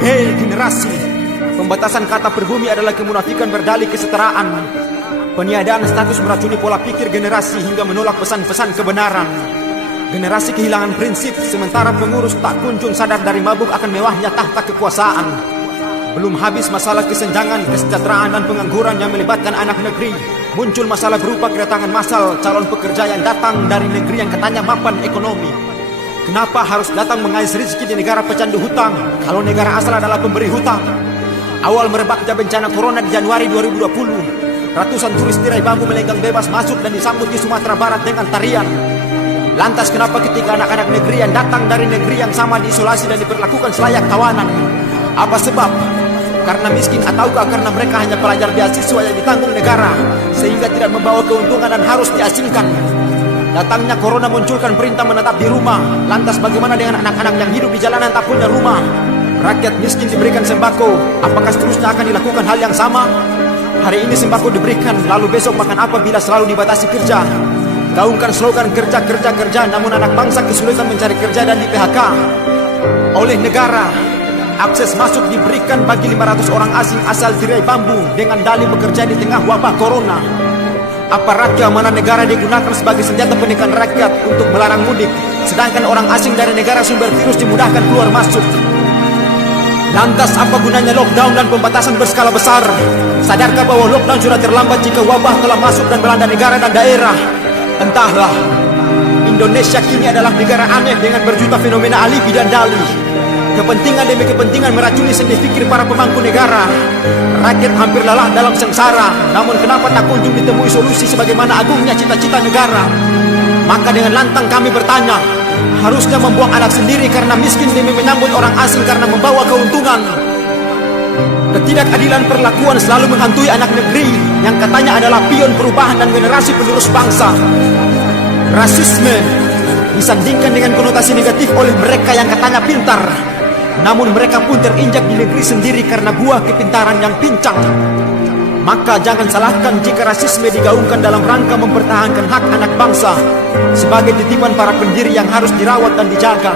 Hei generasi, pembatasan kata pribumi adalah kemunafikan berdalih kesetaraan. Peniadaan status meracuni pola pikir generasi hingga menolak pesan-pesan kebenaran. Generasi kehilangan prinsip, sementara pengurus tak kunjung sadar dari mabuk akan mewahnya tahta kekuasaan. Belum habis masalah kesenjangan, kesejahteraan dan pengangguran yang melibatkan anak negeri, muncul masalah berupa kedatangan massal calon pekerja yang datang dari negeri yang katanya mapan ekonomi. Kenapa harus datang mengais rezeki di negara pecandu hutang kalau negara asal adalah pemberi hutang? Awal merebaknya bencana corona di Januari 2020, ratusan turis tirai bambu melenggang bebas masuk dan disambut di Sumatera Barat dengan tarian. Lantas kenapa ketika anak-anak negeri yang datang dari negeri yang sama diisolasi dan diperlakukan selayak tawanan? Apa sebab? Karena miskin ataukah karena mereka hanya pelajar beasiswa yang ditanggung negara sehingga tidak membawa keuntungan dan harus diasingkan? Datangnya corona munculkan perintah menetap di rumah. Lantas bagaimana dengan anak-anak yang hidup di jalanan tak punya rumah? Rakyat miskin diberikan sembako. Apakah seterusnya akan dilakukan hal yang sama? Hari ini sembako diberikan, lalu besok makan apa bila selalu dibatasi kerja? Gaungkan slogan kerja, kerja, kerja, namun anak bangsa kesulitan mencari kerja dan di PHK oleh negara. Akses masuk diberikan bagi 500 orang asing asal tirai bambu dengan dalih bekerja di tengah wabah corona. Apa raja mana negara digunakan sebagai senjata penikan rakyat untuk melarang mudik, sedangkan orang asing dari negara sumber virus dimudahkan keluar masuk? Lantas apa gunanya lockdown dan pembatasan berskala besar? Sadarkah bahwa lockdown sudah terlambat jika wabah telah masuk dan melanda negara dan daerah? Entahlah, Indonesia kini adalah negara aneh dengan berjuta fenomena alibi dan dalih. Kepentingan demi kepentingan meracuni seni fikir para pemangku negara. Rakyat hampir lelah dalam sengsara, namun kenapa tak kunjung ditemui solusi sebagaimana agungnya cita-cita negara? Maka dengan lantang kami bertanya, harusnya membuang anak sendiri karena miskin demi menyambut orang asing karena membawa keuntungan. Ketidakadilan perlakuan selalu menghantui anak negeri yang katanya adalah pion perubahan dan generasi penerus bangsa. Rasisme disandingkan dengan konotasi negatif oleh mereka yang katanya pintar, namun mereka pun terinjak di negeri sendiri karena buah kepintaran yang pincang. Maka jangan salahkan jika rasisme digaungkan dalam rangka mempertahankan hak anak bangsa sebagai titipan para pendiri yang harus dirawat dan dijaga.